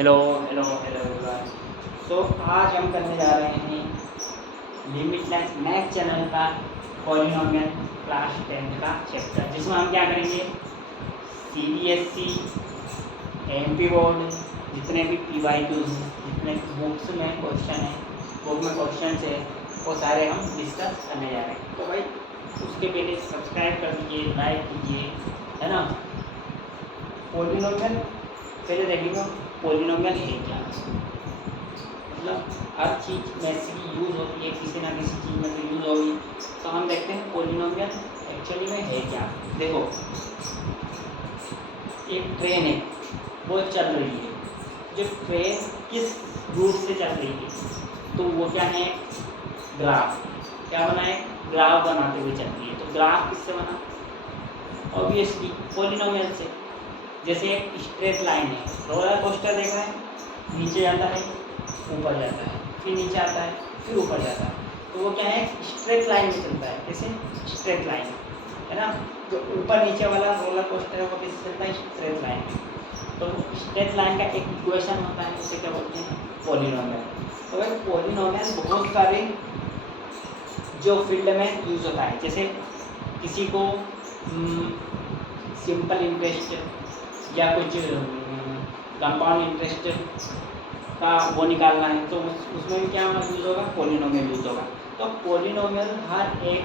Hello hello hello everyone. So आज हम करने जा रहे हैं लिमिटलेस मैथ चैनल का पॉलिनोमियल क्लास 10 का चैप्टर, जिसमें हम क्या करेंगे CBSE MP बोर्ड जितने भी PYQs जितने बुक्स में क्वेश्चन है, बुक में क्वेश्चन है, वो सारे हम डिस्कस करने जा रहे हैं। तो भाई उसके पहले सब्सक्राइब कर दीजिए, लाइक कीजिए, है ना। पॉलिनोमियल पहले देखेंगे पॉलिनोमियल है क्या, मतलब हर चीज़ में से यूज़ होती है, किसी ना किसी चीज़ में तो यूज़ होगी। तो हम देखते हैं पॉलिनोमियल एक्चुअली में है क्या। देखो एक ट्रेन है, वो चल रही है। जो ट्रेन किस रूट से चल रही है, तो वो क्या है, ग्राफ। क्या बना है, ग्राफ बनाते हुए चल रही है। तो ग्राफ किससे बना, ऑब्वियसली पॉलिनोमियल से। जैसे एक स्ट्रेट लाइन है, रोलर कोस्टर देख रहे हैं, नीचे जाता है ऊपर जाता है, फिर नीचे आता है फिर ऊपर जाता है। तो वो क्या है, स्ट्रेट लाइन में चलता है। कैसे, स्ट्रेट लाइन, है ना। जो ऊपर नीचे वाला रोलर कोस्टर है वो किससे चलता है, स्ट्रेट लाइन में। तो स्ट्रेट लाइन का एक इक्वेशन होता है, उसे क्या बोलते हैं, पॉलिनोमियल। तो भाई पॉलिनोमियल बहुत सारे जो फील्ड में यूज होता है। जैसे किसी को सिंपल इंटरेस्ट या कुछ कंपाउंड इंटरेस्ट का वो निकालना है, तो उसमें भी क्या यूज़ होगा, पॉलिनोमियल यूज़ होगा। तो पॉलिनोमियल हर एक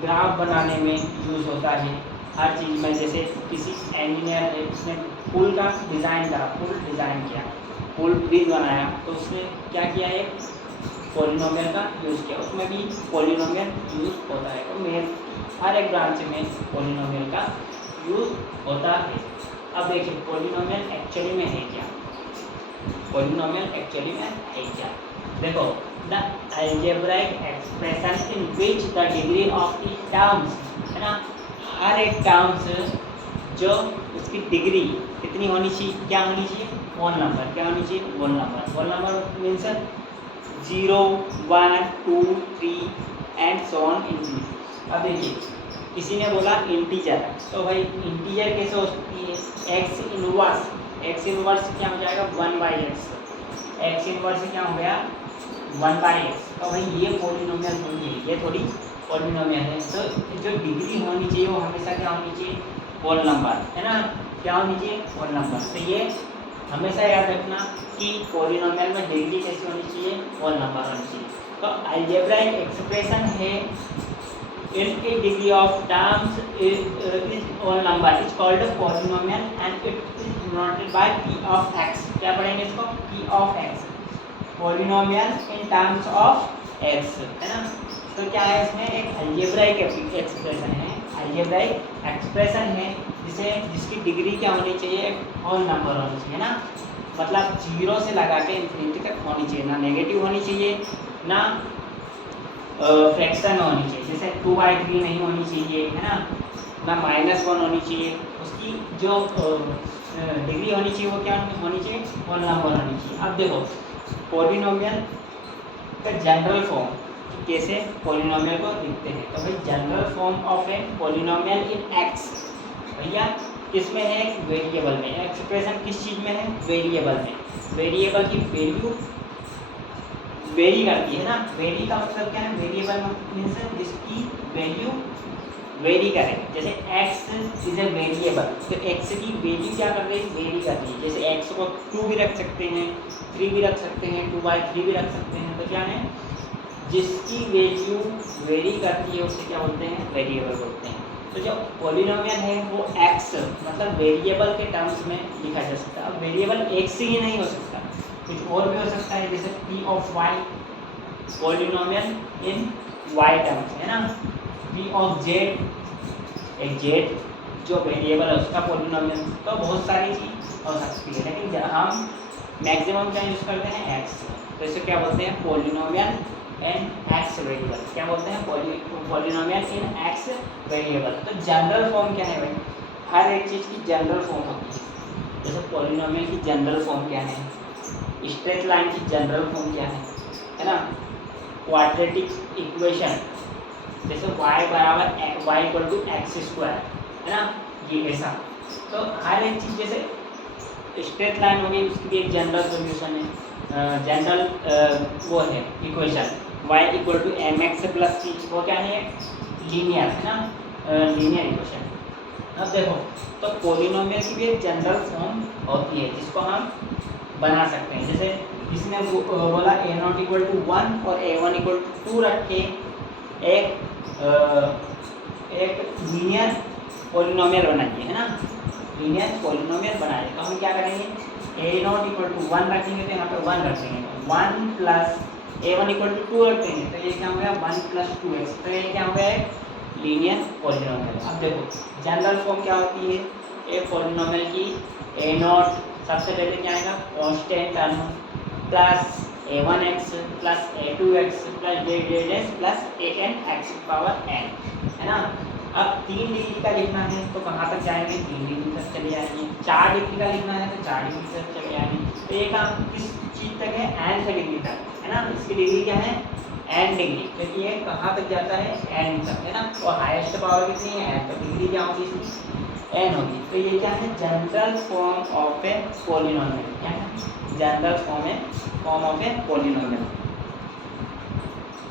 ग्राफ बनाने में यूज़ होता है, हर चीज़ में। जैसे किसी इंजीनियर है, उसने पुल का डिज़ाइन करा, पुल डिज़ाइन किया, पुल ब्रिज बनाया, तो उसने क्या किया है, पॉलिनोमियल का यूज़ किया, उसमें भी पॉलिनोमियल यूज़ होता है। तो मेरे हर एक ब्रांच में पॉलिनोमियल का यूज़ होता है। अब देखिए पॉलिनोमियल एक्चुअली में है क्या, पॉलिनोमियल एक्चुअली में है क्या। देखो, the algebraic expression in which the degree of the terms, है ना, हर एक टर्म्स जो उसकी डिग्री कितनी होनी चाहिए, क्या होनी चाहिए, होल नंबर। क्या होनी चाहिए, whole number. Whole number means 0, 1, 2, 3 and so on infinity. अब देखिए किसी ने बोला इंटीजर, तो भाई इंटीजर कैसे हो सकती है, एक्स इनवर्स। एक्स इनवर्स क्या हो जाएगा, 1/x। एक्स इनवर्स क्या हो गया, 1/x। तो भाई ये पॉलिनोमियल नहीं है, ये थोड़ी पॉलिनोमियल है। तो जो डिग्री होनी चाहिए वो हमेशा क्या होनी चाहिए, होल नंबर, है ना। क्या होनी चाहिए, होल नंबर। तो ये हमेशा याद रखना कि पॉलिनोमियल में डिग्री कैसी होनी चाहिए, होल नंबर होनी चाहिए। तो अलजेब्राइक एक्सप्रेशन है in a degree of terms is whole number is called a polynomial and it is denoted by p of x। क्या पढ़ेंगे इसको, p of x, polynomial in terms of x, है ना। तो क्या है, इसमें एक अलजेब्राइक एक्सप्रेशन है, अलजेब्राइक एक्सप्रेशन है जिसकी डिग्री क्या होनी चाहिए, होल नंबर होनी चाहिए ना। मतलब 0 से लगा के इन्फिनिटी तक होनी चाहिए, ना नेगेटिव होनी चाहिए ना फ्रैक्शन में होनी चाहिए। जैसे 2/3 नहीं होनी चाहिए, है ना, ना -1 होनी चाहिए। उसकी जो डिग्री होनी चाहिए वो क्या होनी चाहिए, होल नंबर होनी चाहिए। अब देखो पॉलिनोमियल का जनरल फॉर्म, कैसे पॉलिनोमियल को लिखते हैं। तो भाई general form of a polynomial in x, भैया किस में है, वेरिएबल में। एक्सप्रेशन किस चीज़ में है, वेरिएबल में। वेरिएबल की वैल्यू वेरी करती है ना। वेरी का मतलब क्या है, वेरिएबल मीन्स जिसकी वैल्यू वेरी करे। जैसे x इज ए वेरिएबल, तो x की वैल्यू क्या कर रही है, वेरी कर रही है। जैसे x को 2 भी रख सकते हैं, 3 भी रख सकते हैं, 2/3 भी रख सकते हैं। तो क्या है, जिसकी वैल्यू वेरी करती है उसे क्या बोलते हैं, वेरिएबल बोलते हैं। तो जो पॉलिनोमियल है वो x मतलब वेरिएबल के टर्म्स में लिखा जा सकता है। अब वेरिएबल x ही नहीं हो सकता, कुछ और भी हो सकता है। जैसे p of y, polynomial in y terms, है ना। p of z, एक z जो वेरिएबल है उसका पॉलिनोमियल। तो बहुत सारी चीज़ हो सकती है, लेकिन हम मैक्सिमम क्या यूज़ करते हैं, x। तो इसे क्या बोलते हैं, पॉलिनोमियल इन x वेरिएबल। क्या बोलते हैं, पॉलिनोमियल इन x वेरिएबल। तो जनरल फॉर्म क्या है भाई, हर एक चीज़ की जनरल फॉर्म होती है। जैसे पॉलिनोमियल की जनरल फॉर्म क्या है, स्ट्रेट लाइन की जनरल फॉर्म क्या है ना। क्वाड्रेटिक इक्वेशन जैसे y = x², है ना, ये ऐसा। तो हर एक चीज़ जैसे स्ट्रेट लाइन हो गई, उसकी भी एक जनरल सोल्यूशन है, जनरल वो है equation y equal to M X plus C, वो क्या है, लीनियर है ना, लीनियर इक्वेशन। अब देखो तो पॉलिनोमियल की भी एक जनरल फॉर्म होती है जिसको हम बना सकते हैं। जैसे इसने बोला ए नॉट इक्वल टू 1 और ए वन इक्वल टू 2 रखे, एक लीनियर पॉलिनोमियल बनाइए, है ना, लीनियर पॉलिनोमियल बनाए। तो हम क्या करेंगे, ए नॉट इक्वल टू 1 रखेंगे तो यहाँ पे 1 रखेंगे, 1 plus A one equal to 2 रखेंगे तो ये क्या हो गया 1 प्लस 2x, तो ये क्या हो गया लीनियर पॉलिनोमियल। अब देखो जनरल फॉर्म क्या होती है एक पॉलिनोमियल की, ए नॉट सबसे पहले क्या आएगा constant term plus a1x plus a2x plus z plus an(x) power n, है ना। अब 3 डिग्री का लिखना है तो कहाँ तक जाएंगे, 3 डिग्री तक चले जाएंगे। 4 डिग्री का लिखना है तो 4 डिग्री तक चले जाएंगे। तो ये काम किस चीज़ तक है, n डिग्री तक, है ना। इसकी डिग्री क्या है n डिग्री, क्योंकि ये कहाँ तक जाता है n तक, है ना। और हाईएस्ट पावर कितनी है n, तो डिग्री क्या होगी इसकी n होगी। तो ये क्या है general form of a polynomial, क्या है general form of a polynomial.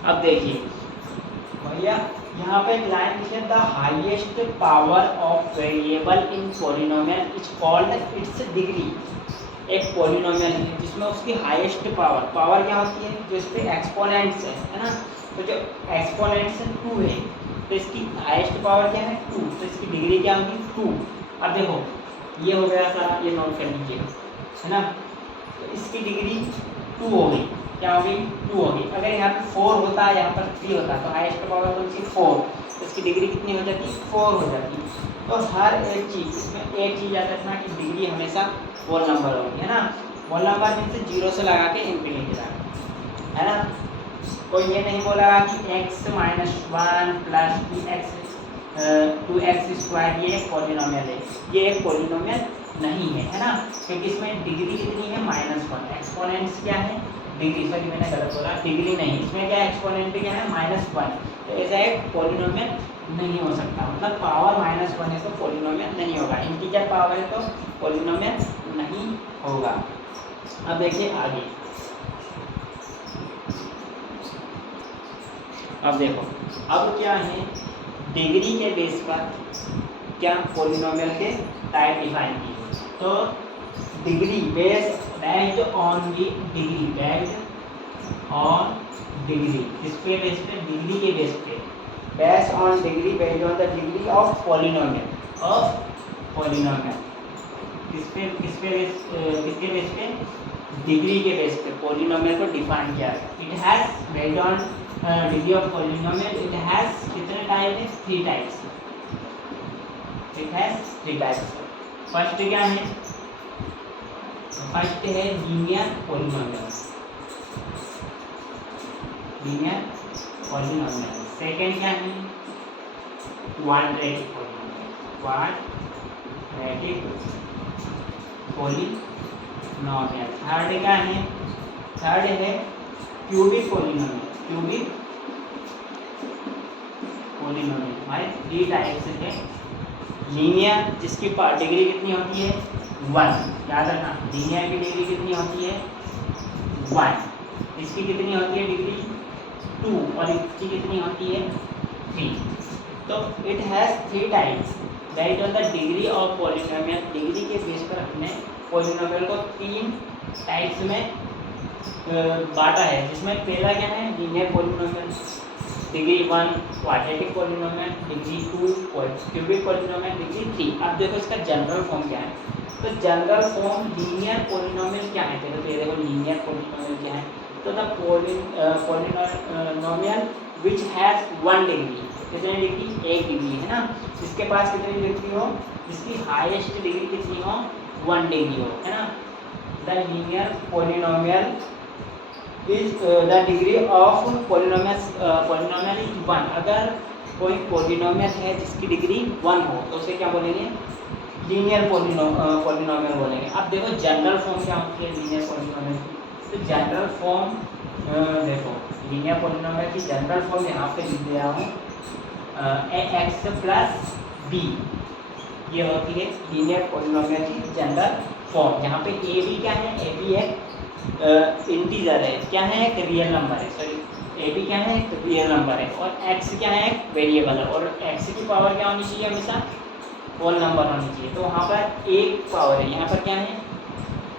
अब देखिए भैया यहाँ पे एक लाइन लिखे, the highest power of variable in polynomial is called its degree. एक पॉलिनोमियल है जिसमें उसकी हाईएस्ट पावर क्या होती है, जो इस पे एक्सपोनेंट्स है ना। तो जो एक्सपोनेंट्स 2 है तो इसकी हाईएस्ट पावर क्या है 2, तो इसकी डिग्री क्या होगी 2। अब देखो ये हो गया सारा, ये नोट कर लीजिए, है ना। तो इसकी डिग्री 2 हो गई, क्या हो गई 2 हो गई। अगर यहाँ पे 4 होता, यहाँ पर 3 होता तो हाईएस्ट पावर कौन सी 4, तो इसकी डिग्री कितनी हो जाती 4 हो जाती। तो हर एक चीज़ इसमें एक चीज़ याद रखना कि डिग्री हमेशा होल नंबर होगी, है ना। होल नंबर मीन्स 0 से लगा के इंफिनिटी तक, है ना। कोई ये नहीं बोला कि x minus 1 plus 2x square ये एक पॉलिनोमियल है, ये एक पॉलिनोमियल नहीं है ना। क्योंकि इसमें डिग्री कितनी है -1, एक्सपोनेंट्स क्या है डिग्री, सॉरी मैंने गलत बोला, डिग्री नहीं, इसमें क्या एक्सपोनेंट क्या है -1। तो ऐसा एक पॉलिनोमियल नहीं हो सकता, मतलब पावर -1 है तो पॉलिनोमियल नहीं होगा, इंटीजर पावर है तो पॉलिनोमियल नहीं होगा। अब देखिए आगे, अब देखो अब क्या है डिग्री के बेस पर क्या पॉलिनोमियल के टाइप डिफाइन किए। तो degree based on the degree, based on degree, किसके बेस पे, डिग्री के बेस पे, based on degree, based on the degree of polynomial, किसके बेस पे, डिग्री के बेस पे पॉलिनोमियल को डिफाइन किया है। It has based on degree of polynomial, it has कितने टाइप है 3 types, it has 3 types. First क्या है, फर्स्ट है linear polynomial, linear polynomial. Second क्या है quadratic polynomial, quadratic polynomial. Third क्या है, थर्ड है क्यूबिक पॉलिनोमियल, क्यूबिक पॉलिनोमियल। हमारे 3 टाइप्स है। लीनियर जिसकी डिग्री कितनी होती है 1, याद रखना लीनियर की डिग्री कितनी होती है 1, इसकी कितनी होती है डिग्री 2 और इसकी कितनी होती है 3। तो it has 3 types based on the degree of polynomial. Degree के बेस पर हमने पॉलिनोमियल को 3 टाइप्स में बांटा है, जिसमें पहला क्या है linear polynomial, degree 1 quadratic polynomial, degree 2 cubic polynomial, degree 3। अब देखो इसका जनरल फॉर्म क्या है। तो जनरल फॉर्म लीनियर पॉलिनोमियल क्या है, तो ये देखो लीनियर पॉलिनोमियल क्या है। तो the polynomial which has 1 degree, कितनी डिग्री 1 डिग्री, है ना। जिसके पास कितनी डिग्री हो, जिसकी हाईएस्ट डिग्री कितनी हो 1 डिग्री हो, है ना। The linear polynomial is the degree of polynomial is 1। अगर कोई पॉलिनोमियल है जिसकी डिग्री 1 हो तो उसे क्या बोलेंगे लीनियर पॉलिनोमियल बोलेंगे। अब देखो जनरल फॉर्म क्या होती है लीनियर पॉलिनोमियल की। तो जनरल फॉर्म देखो लीनियर पॉलिनोमियल की जनरल फॉर्म यहाँ पे लिख दिया हूँ, ax प्लस b, ये होती है लीनियर पॉलिनोमियल की जनरल फॉर्म, जहाँ पे ए बी क्या है, ए बी एक इंटीजर है, क्या है, एक रियल नंबर है, सॉरी ए बी क्या है, एक रियल नंबर है, और एक्स क्या है, एक वेरिएबल है, और एक्स की पावर क्या होनी चाहिए, हमेशा होल नंबर होनी चाहिए। तो वहाँ पर एक पावर है, यहाँ पर क्या है,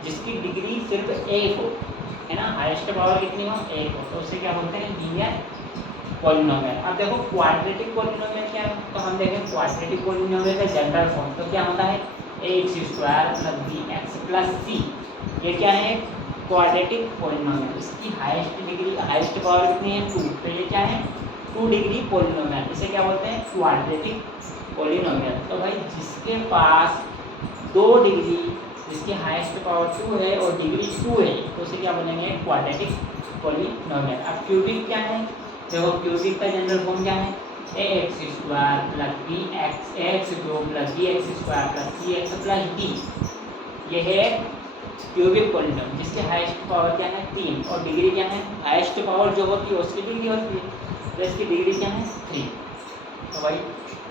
जिसकी डिग्री सिर्फ एक हो, है ना, हाईएस्ट पावर कितनी हो, एक हो, तो उसे क्या बोलते हैं, लीनियर पॉलिनोमियल। अब देखो क्वाड्रेटिक पॉलिनोमियल क्या है, तो हम देखें क्वाड्रेटिक पॉलिनोमियल का जनरल फॉर्म तो क्या होता है, X square plus B X plus C, ये क्या है, क्वाड्रेटिक पॉलिनोमियल। इसकी हाईएस्ट डिग्री, हाईएस्ट पावर कितनी है, 2, तो ये क्या है, 2 डिग्री पॉलिनोमियल, इसे क्या बोलते हैं, क्वाड्रेटिक पॉलिनोमियल। तो भाई जिसके पास 2 डिग्री, जिसकी हाईएस्ट पावर 2 है और डिग्री 2 है, तो उसे क्या बोलेंगे, क्वाड्रेटिक पॉलिनोमियल। अब क्यूबिक क्या है, देखो क्यूबिक का जनरल फॉर्म क्या है, A X square plus B X, A X cube plus B X square plus C X plus D, ये है क्यूबिक पॉलिनोमियल, जिसकी हाईएस्ट पावर क्या है, 3, और डिग्री क्या है, हाईएस्ट पावर जो होती है उसकी डिग्री होती है, तो इसकी डिग्री क्या है, 3। तो भाई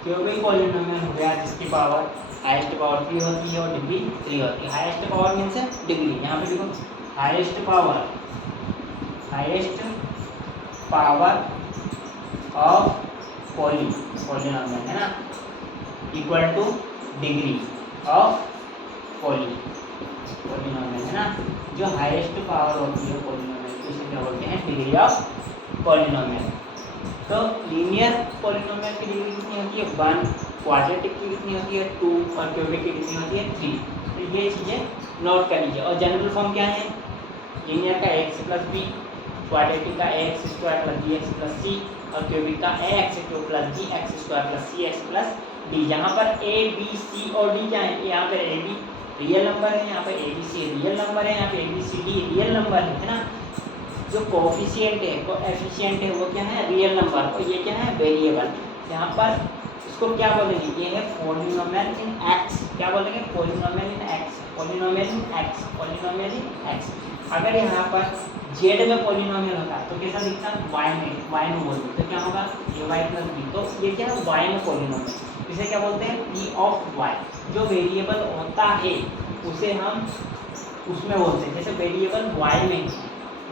क्यूबिक पॉलिनोमियल हो गया जिसकी पावर हाईएस्ट पावर 3 होती है और डिग्री 3 होती है। हाईएस्ट पावर मीन्स डिग्री, यहाँ पे देखो हाईएस्ट पावर ऑफ पॉलिनोमियल है ना, equal two degree of polynomial है ना, जो हाईएस्ट पावर होती है पॉलिनोमियल की उसे क्या बोलते हैं, डिग्री ऑफ पॉलिनोमियल। तो लीनियर पॉलिनोमियल की डिग्री कितनी होती है, 1, क्वाड्रेटिक की कितनी होती है, 2, और क्यूबिक की कितनी होती है, 3। तो ये चीज़ें नोट कर लीजिए। और जनरल फॉर्म क्या है, लीनियर का एक्स प्लस बी, क्वाड्रेटिक का X square plus B X plus C, और क्यूबिक का A X cube plus B X square plus C X plus D. यहाँ पर ए बी सी और डी क्या है, यहाँ पर ए बी रियल नंबर है, यहाँ पर A B C real number है, यहाँ पे A B C D real number है ना। जो कोफिशिएंट है, कोएफिशिएंट है, वो क्या है, रियल नंबर, और ये क्या है, वेरिएबल। यहाँ पर इसको क्या बोलेंगे, ये है पॉलिनोमियल इन एक्स, क्या बोलेंगे, पॉलिनोमियल इन एक्स, पॉलिनोमियल इन एक्स, पॉलिनोमियल इन एक्स। अगर यहाँ पर जेड में पॉलिनोमियल होता तो कैसा दिखता, वाई में बोलते तो क्या होगा, ए वाई प्लस बी। तो ये क्या है, वाई में पॉलिनोमियल, इसे क्या बोलते हैं, पी ऑफ वाई। जो वेरिएबल होता है उसे हम उसमें बोलते हैं, जैसे वेरिएबल वाई में,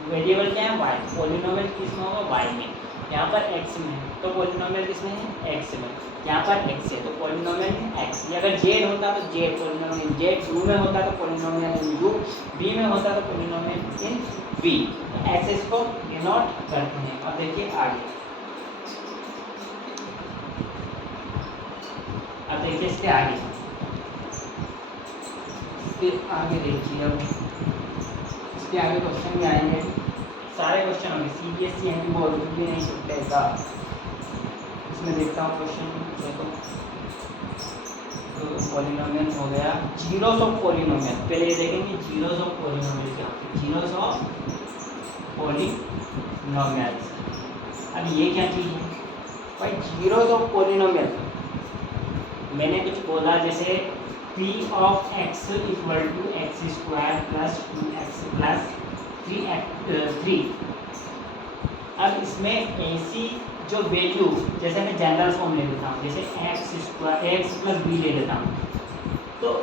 वेरिएबल क्या है, वाई, पॉलिनोमियल किस में होगा, वाई में। यहाँ पर एक्स में है तो पॉलिनोमियल किस में है, एक्स में। यहाँ पर एक्स है तो पॉलिनोमियल इन एक्स। अगर जेड होता तो Z polynomial in Z, you में होता तो पॉलिनोमियल इन यू, बी में होता तो पॉलिनोमियल इन बी। एक्सेस को डिनोट करते हैं। अब देखिए आगे, अब देखिए इसके आगे, फिर आगे देखिए, अब इसके आगे क्वेश्चन भी आएंगे, सारे क्वेश्चन होंगे सीबीएसई एंड बोर्ड भी नहीं छूटेगा। इसमें देखता हूँ क्वेश्चन, देखो तो पॉलिनोमियल हो गया, जीरोस ऑफ पॉलिनोमियल, पहले ये देखेंगे जीरोस ऑफ पॉलिनोमियल क्या होते हैं, जीरोस ऑफ पॉलिनोमियल। अब ये क्या चीज़ है भाई, जीरोस ऑफ पॉलिनोमियल, मैंने कुछ बोला जैसे P of X equal to X square plus 2x plus 3। अब इसमें ऐसी जो वैल्यू, जैसे मैं जनरल फॉर्म ले लेता हूँ, जैसे X square X plus B ले लेता हूँ, तो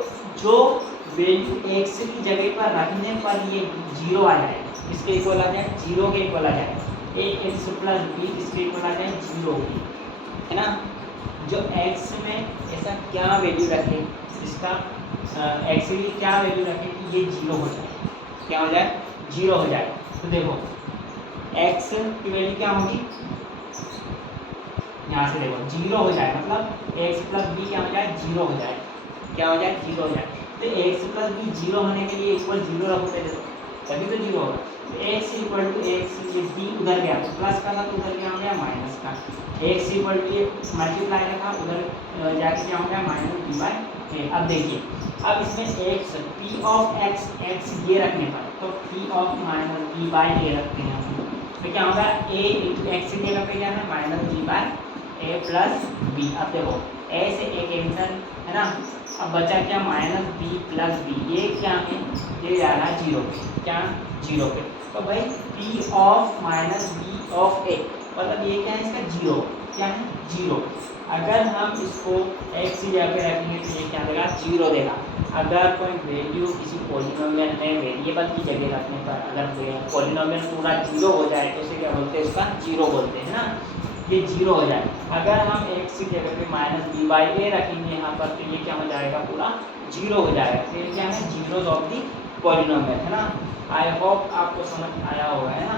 जो वैल्यू एक्स की जगह पर रखने पर ये जीरो आ जाए, इसके इक्वल आ जाए, जीरो के इक्वल आ जाए, ए एक्स प्लस बी इसके इक्वल आ जाए जीरो की, है ना। जो एक्स में ऐसा क्या वैल्यू रखे, इसका एक्स की क्या वैल्यू रखे कि ये जीरो हो जाए, क्या हो जाए, जीरो हो जाए। तो देखो एक्स की वैल्यू क्या होगी, यहाँ से देखो जीरो हो जाए, मतलब एक्स प्लस बी क्या हो जाए, जीरो हो जाए, क्या हो जाए, जीरो हो जाए। तो एक्स प्लस बी जीरो होने के लिए इक्वल जीरो रखो पहले, तो तभी तो जीरो होगा। तो एक्स इक्वल टू एक्स, ये बी उधर गया तो प्लस का था तो उधर क्या हो गया माइनस का, एक्स इक्वल टू ये मल्टीप्लाई रखा, उधर जाके क्या हो गया माइनस डी बाई ए। अब देखिए, अब इसमें X P of X, X ये रखने पर तो P of minus D by A रखते हैं हम, तो क्या होगा ए इंटू एक्स की जगह पे क्या है minus D by A plus B. अब देखो ए से ए कैंसिल है ना, अब बचा क्या माइनस बी प्लस बी, ये क्या है, ये जा रहा है जीरो पे, क्या जीरो पे। तो भाई P of minus B of A, मतलब ये क्या है इसका जीरो, क्या है 0। अगर हम इसको x की जगह पे रखेंगे तो ये क्या देगा 0 देगा। अगर कोई वैल्यू किसी पॉलिनोमियल में वेरिएबल की जगह रखने पर अगर पॉलिनोमियल पूरा 0 हो जाए तो उसे क्या बोलते हैं, उसका 0 बोलते हैं ना, ये 0 हो जाए। अगर हम x की जगह पे -b/a रखेंगे यहाँ पर तो ये क्या हो जाएगा, पूरा 0 हो जाएगा। तो ये क्या है, जीरोस ऑफ दी पॉलिनोमियल है ना। आई होप आपको समझ आया होगा, है ना।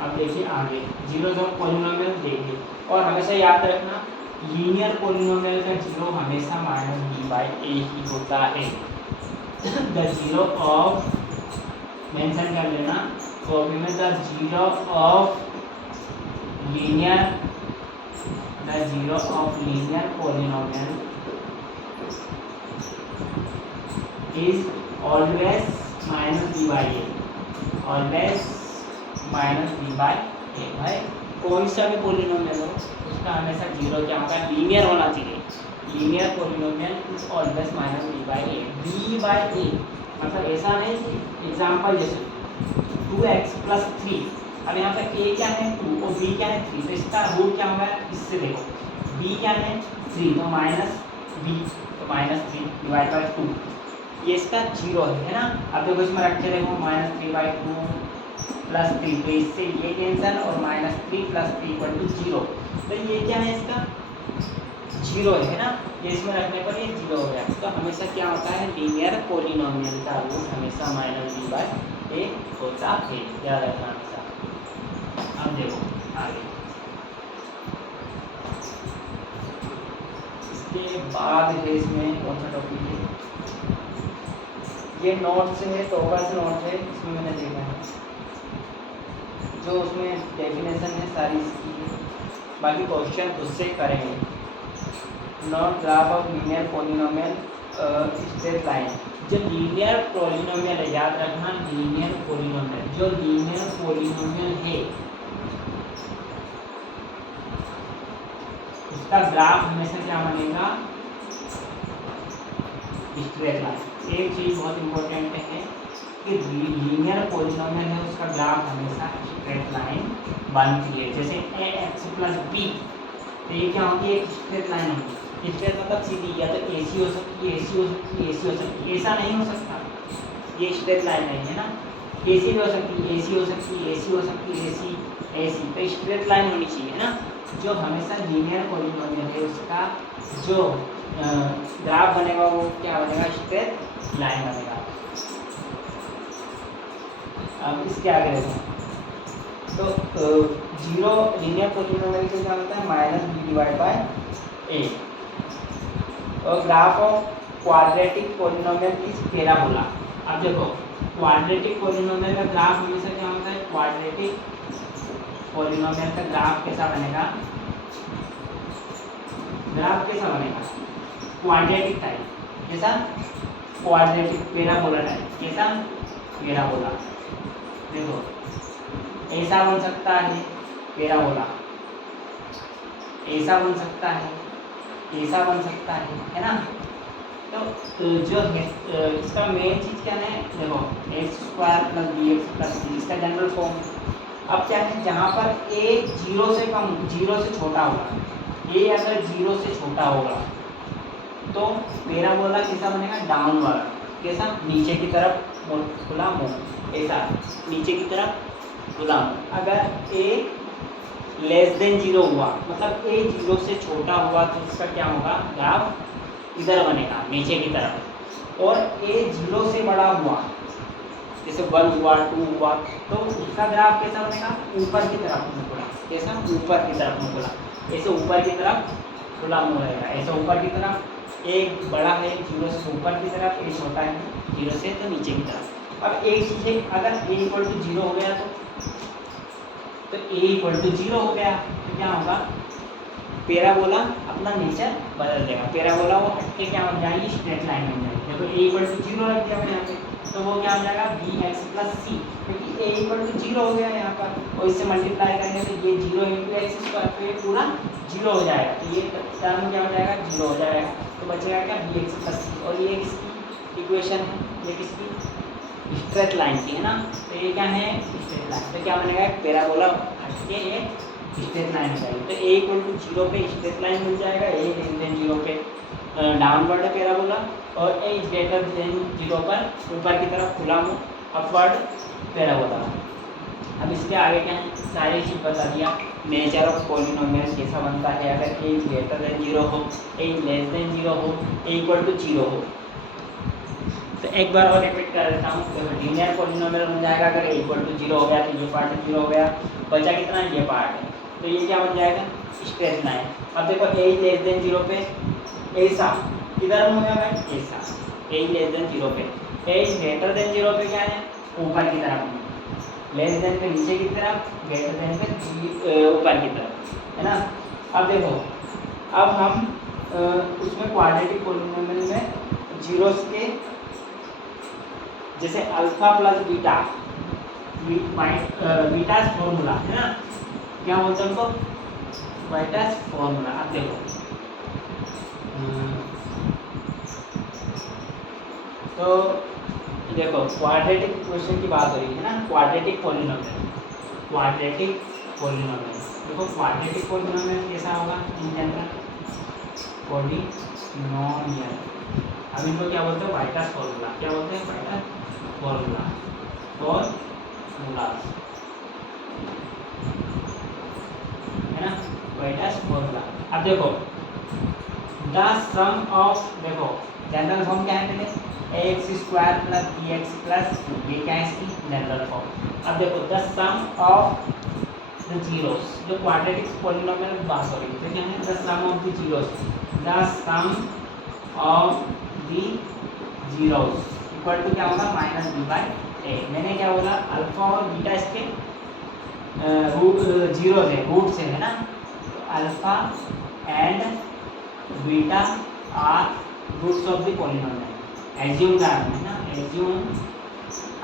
अब देखिए आगे जीरोस ऑफ पॉलिनोमियल देखिए, और हमेशा याद रखना लीनियर पॉलिनोमियल का जीरो हमेशा -b/a ही होता है। द जीरो ऑफ, मेंशन कर लेना कॉपी में, the zero of linear, the zero of linear polynomial is always -b/a, always -b/a। भाई कोई सा भी पॉलिनोमियल हो उसका हमेशा 0 क्या होगा, लीनियर होना चाहिए। Linear polynomial is always -b/a। b/a मतलब ऐसा नहीं कि एग्जांपल जैसे 2x + 3, अब यहाँ पे a क्या है 2 और b क्या है 3, तो इसका रूट क्या होगा, इससे देखो b क्या है 3 तो -b तो -3 / 2, ये इसका 0 है ना। अब देखो इसमें रख के देखो -3/2 + 3, तो इससे ये कैंसिल और -3 + 3 = 0, तो ये क्या है, इसका 0 है ना। ये इसमें रखने पर ये 0 हो गया। तो हमेशा क्या होता है, लीनियर पॉलिनोमियल का रूट हमेशा -b/a होता है, याद रखना हमेशा। अब देखो आगे, इसके बाद है इसमें कौन सा टॉपिक है, ये नोट से है, तो से नोट है, इसमें मैंने देखा है जो उसमें डेफिनेशन है सारी इसकी है, बाकी क्वेश्चन उससे करेंगे। Not graph of linear polynomial straight line, जो लीनियर पॉलिनोमियल है, याद रखना लीनियर पॉलिनोमियल, जो लीनियर पॉलिनोमियल है उसका ग्राफ हमेशा क्या बनेगा, स्ट्रेट लाइन। एक चीज़ बहुत इंपॉर्टेंट है कि लीनियर पॉलिनोमियल है उसका ग्राफ हमेशा स्ट्रेट लाइन बनती है। जैसे ax + b, तो ये क्या होगी, एक स्ट्रेट लाइन होगी। स्ट्रेट मतलब सीधी, या तो AC हो सकती है, AC हो सकती है, AC हो सकती है, ऐसा नहीं हो सकता, ये स्ट्रेट लाइन नहीं है ना। AC भी हो सकती है, AC हो सकती है, AC हो सकती है, AC AC, तो स्ट्रेट लाइन होनी चाहिए ना। जो हमेशा लीनियर पॉलिनोमियल है उसका जो ग्राफ बनेगा वो क्या बनेगा, स्ट्रेट लाइन बनेगा। अब इसके आगे देखो, तो 0 लीनियर पॉलिनोमियल के क्या होता है, -b/a, और graph of quadratic polynomial is parabola. अब देखो क्वाड्रेटिक पॉलिनोमियल का ग्राफ हमेशा क्या होता है, क्वाड्रेटिक पॉलिनोमियल का ग्राफ कैसा बनेगा, ग्राफ कैसा बनेगा, क्वाड्रेटिक टाइप, कैसा, क्वाड्रेटिक पैराबोला टाइप, कैसा, पैराबोला। देखो ऐसा बन सकता है पैराबोला, ऐसा बन सकता है, ऐसा बन सकता है ना। तो जो है इसका मेन चीज़ क्या है, देखो x² + bx + c, इसका जनरल फॉर्म। अब क्या है, जहाँ पर a 0 से कम, 0 से छोटा होगा, a अगर 0 से छोटा होगा तो पैराबोला कैसा बनेगा, डाउन वाला, कैसा, नीचे की तरफ खुला मुंह, ऐसा नीचे की तरफ खुला मुंह। अगर a <0 हुआ, मतलब a 0 से छोटा हुआ तो इसका क्या होगा, ग्राफ इधर बनेगा नीचे की तरफ। और a 0 से बड़ा हुआ, जैसे 1 हुआ, 2 हुआ, तो उसका ग्राफ कैसा बनेगा, ऊपर की तरफ मुड़ा, कैसा, ऊपर की तरफ मुड़ा, ऐसे ऊपर की तरफ खुला मुँह रहेगा, ऐसे ऊपर की तरफ। एक बड़ा है 0 से ऊपर की तरफ, एक छोटा है 0 से तो नीचे की तरफ। अब एक चीज़ है, अगर a = 0 हो गया तो a = 0 हो गया तो क्या होगा, पैराबोला अपना नेचर बदल देगा, पैराबोला वो हटके क्या बन जाएगी, स्ट्रेट लाइन बन जाएगी। देखो a = 0 रख दिया मैंने यहाँ पे, तो वो क्या हो जाएगा, bx + c, क्योंकि a = 0 हो गया यहाँ पर, और इससे मल्टीप्लाई करेंगे तो ये 0 × x², तो ये पूरा 0 हो जाएगा, तो ये टर्म क्या हो जाएगा, 0 हो जाएगा। तो बचेगा क्या, bx + c, और ये किसकी इक्वेशन है, ये किसकी, स्ट्रेट लाइन की है ना। तो ये क्या है, स्ट्रेट लाइन, तो क्या बनेगा, पैराबोला हटके ये स्ट्रेट लाइन हो जाएगी। तो ए इक्वल टू 0 पे स्ट्रेट लाइन मिल जाएगा, ए लेस देन 0 पे डाउनवर्ड पैराबोला, और ए ग्रेटर देन 0 पर ऊपर की तरफ खुला मुंह अपवर्ड पैराबोला। अब इसके आगे क्या है, सारी चीज़ बता दिया। मेजर ऑफ पॉलिनोमियल कैसा बनता है, अगर ए ग्रेटर देन 0 हो, ए लेस देन 0 हो, ए इक्वल टू 0 हो। तो एक बार और रिपीट कर देता हूँ, तो लीनियर पॉलिनोमियल बन जाएगा अगर ए इक्वल टू 0 हो गया तो ये पार्ट 0 हो गया, बचा कितना, ये पार्ट है। तो ये क्या बन जाएगा, स्ट्रेट लाइन। अब देखो ए लेस देन 0 पे ऐसा किधर मुँह है भाई, ऐसा, ए लेस देन 0 पे। ए ग्रेटर देन 0 पे क्या है, ऊपर की तरफ, लेस देन पे नीचे की तरफ, ग्रेटर देन पे ऊपर की तरफ, है ना। अब देखो, अब हम उसमें क्वाड्रेटिक पॉलिनोमियल में जीरोस के, जैसे alpha plus beta, betas formula है ना, क्या बोलते हैं उनको, बीटास फॉर्मूला। अब देखो तो देखो क्वाड्रेटिक क्वेश्चन की बात हो रही है ना, क्वाड्रेटिक पॉलिनोमियल, क्वाड्रेटिक पॉलिनोमियल। देखो क्वाड्रेटिक पॉलिनोमियल कैसा होगा इन जनरल, पॉलिनोमियल। अब इनको क्या बोलते हैं, वाइटास फॉर्मूला। क्या बोलते हैं, वाइटास फॉर्मूला, फॉर्मूला है ना, वाइटास फॉर्मूला। अब देखो द सम ऑफ, देखो जनरल फॉर्म क्या है पहले, X square plus B X plus, ये क्या है इसकी जनरल फॉर्म। अब देखो the sum of the zeros, जो क्वाड्रेटिक पॉलिनोमियल बात हो रही है, तो क्या है, the sum of the zeros, the sum of the zeros equal to क्या होगा, माइनस बी बाई ए। मैंने क्या बोला, अल्फा और बीटा इसके जीरो से, रूट से है ना, तो alpha and beta are roots of the polynomial. Assume का है ना, assume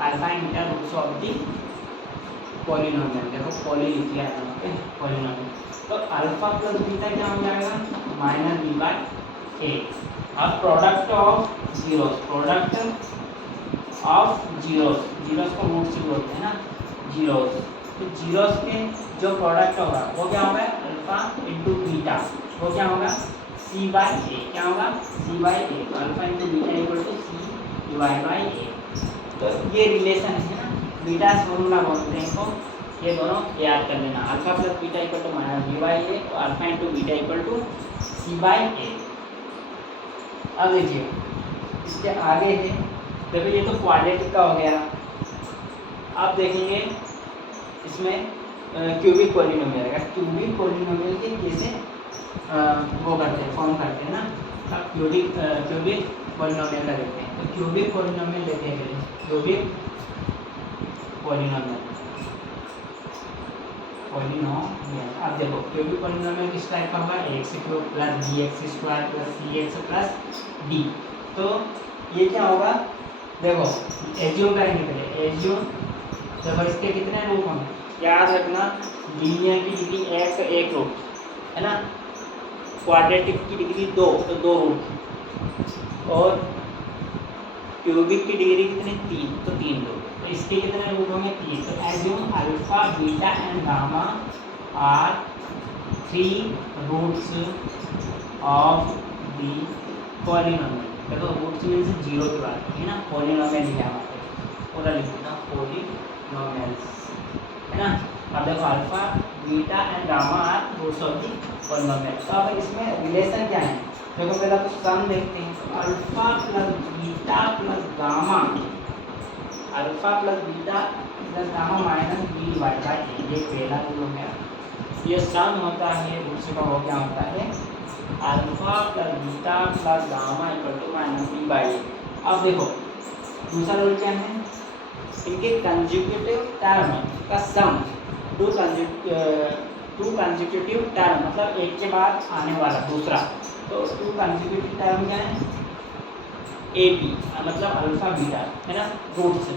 alpha and beta roots of the polynomial. देखो पॉली लिख लिया है ओके, पॉलिनोमियल। तो अल्फा प्लस बीटा क्या हो जाएगा, माइनस बी बाई ए। अब product of zeros, product of zeros, zeros को रूट से बोलते हैं ना, जीरोस। तो जीरोस के जो प्रोडक्ट होगा वो क्या होगा, अल्फा इंटू बीटा, वो क्या होगा, सी बाई ए। क्या होगा, सी बाई ए। तो alpha into beta equal to C divide by A. तो ये रिलेशन है ना, बीटा फॉर्मूला बोलते हैं इनको, ये दोनों याद कर लेना। Alpha plus beta equal to minus B by A, तो alpha into beta equal to C by A. अब देखिए इसके आगे है, देखो ये तो क्वाड्रेटिक का हो गया। अब देखेंगे इसमें क्यूबिक पॉलिनोमियल है। क्यूबिक पॉलिनोमियल के कैसे वो करते हैं, फॉर्म करते हैं ना। अब क्यूबिक पॉलिनोमियल का देखते हैं। तो क्यूबिक पॉलिनोमियल लेते हैं पहले, क्यूबिक पॉलिनोमियल। अब देखो क्यूबिक पॉलिनोमियल किस टाइप का होगा, X cube plus B X square plus C X plus D. तो ये क्या होगा, देखो एज्यूम करेंगे पहले, एज्यूम। देखो इसके कितने रूट होंगे, याद रखना, लीनियर की डिग्री एक, एक रूट है ना, क्वाड्रेटिक की डिग्री 2, तो 2 रूट, और क्यूबिक की डिग्री कितनी, 3, तो 3 रूट। तो इसके कितने रूट होंगे, 3। तो assume alpha beta and gamma are 3 roots of the polynomial. देखो रूट्स मीन्स जीरो की बात है ना, पॉलिनोमियल लिखा है वहाँ पे, पूरा लिख देना पॉलिनोमियल्स है ना। अब देखो alpha beta and gamma are roots of the polynomial. तो अब इसमें रिलेशन क्या है, देखो पहला तो सम देखते हैं। तो alpha plus beta plus gamma, alpha plus beta plus gamma minus B divide by A, ये पहला रूल हो गया। ये सम होता है, रूट्स का वो क्या होता है, alpha plus beta plus gamma equal to minus B by A. अब देखो दूसरा रूल क्या है, इनके कंसेक्यूटिव टर्म का सम, टू कंसेक्यूटिव टर्म मतलब एक के बाद आने वाला दूसरा। तो टू कंसेक्यूटिव टर्म क्या है, ए बी मतलब अल्फा बीटा है ना, रूट्स,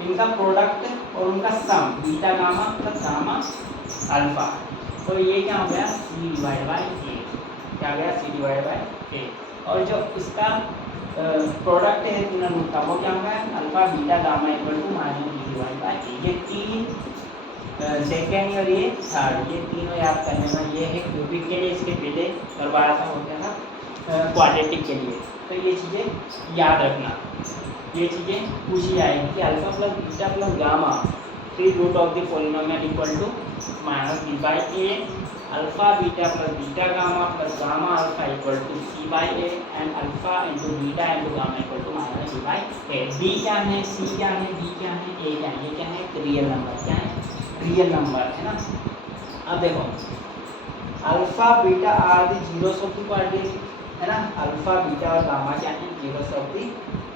इनका प्रोडक्ट और उनका sum, beta gamma plus gamma alpha. तो ये क्या हो गया, सी डिवाइड बाई ए। क्या हो गया, सी डिवाइड बाई ए। और जो इसका प्रोडक्ट है तीनों रूट का, वो क्या होगा, alpha beta gamma equal to minus B divide by A. ये 3 सेकेंड और ये थर्ड, ये तीनों याद करने में। ये है क्यूबिक के लिए, इसके पहले करवाया था, हो गया था क्वाड्रेटिक के लिए। तो ये चीज़ें याद रखना, ये चीज़ें पूछी जाएगी कि alpha plus beta plus gamma 3 root of the polynomial equal to minus B by A, alpha beta plus beta gamma plus gamma alpha equal to C by A and alpha into beta into gamma equal to minus B by A. D क्या है, सी क्या है, B क्या है, ए क्या है, ये क्या है, एक रियल नंबर, क्या है, रियल नंबर है ना। अब देखो alpha beta are the zeros of the quadratic, है ना। अल्फा बीटा और गामा क्या है, जीरोस ऑफ द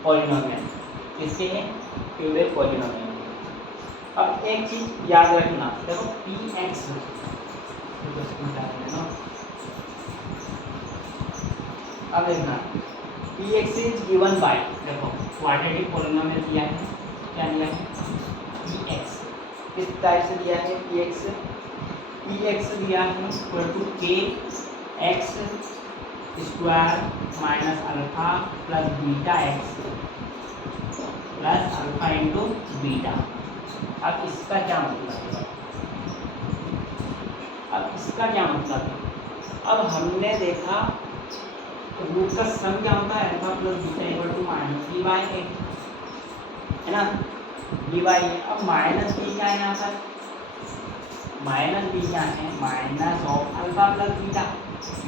पॉलिनोमियल, किसके हैं, क्यूबिक पॉलिनोमियल। अब एक चीज याद रखना, देखो पी एक्स, अब देखना P x is given by, देखो क्वाड्रेटिक पॉलिनोमियल दिया है, क्या दिया है, पी एक्स, किस टाइप से दिया है, पी एक्स दिया है इक्वल टू के X square minus alpha plus beta X plus alpha into beta. अब इसका क्या मतलब है, अब इसका क्या मतलब है, अब हमने देखा रूट का सम क्या होता है, alpha plus beta equal to minus B by A, है ना, बी बाई ए। अब माइनस बी क्या है यहाँ पर, माइनस बी क्या है, minus of alpha plus beta,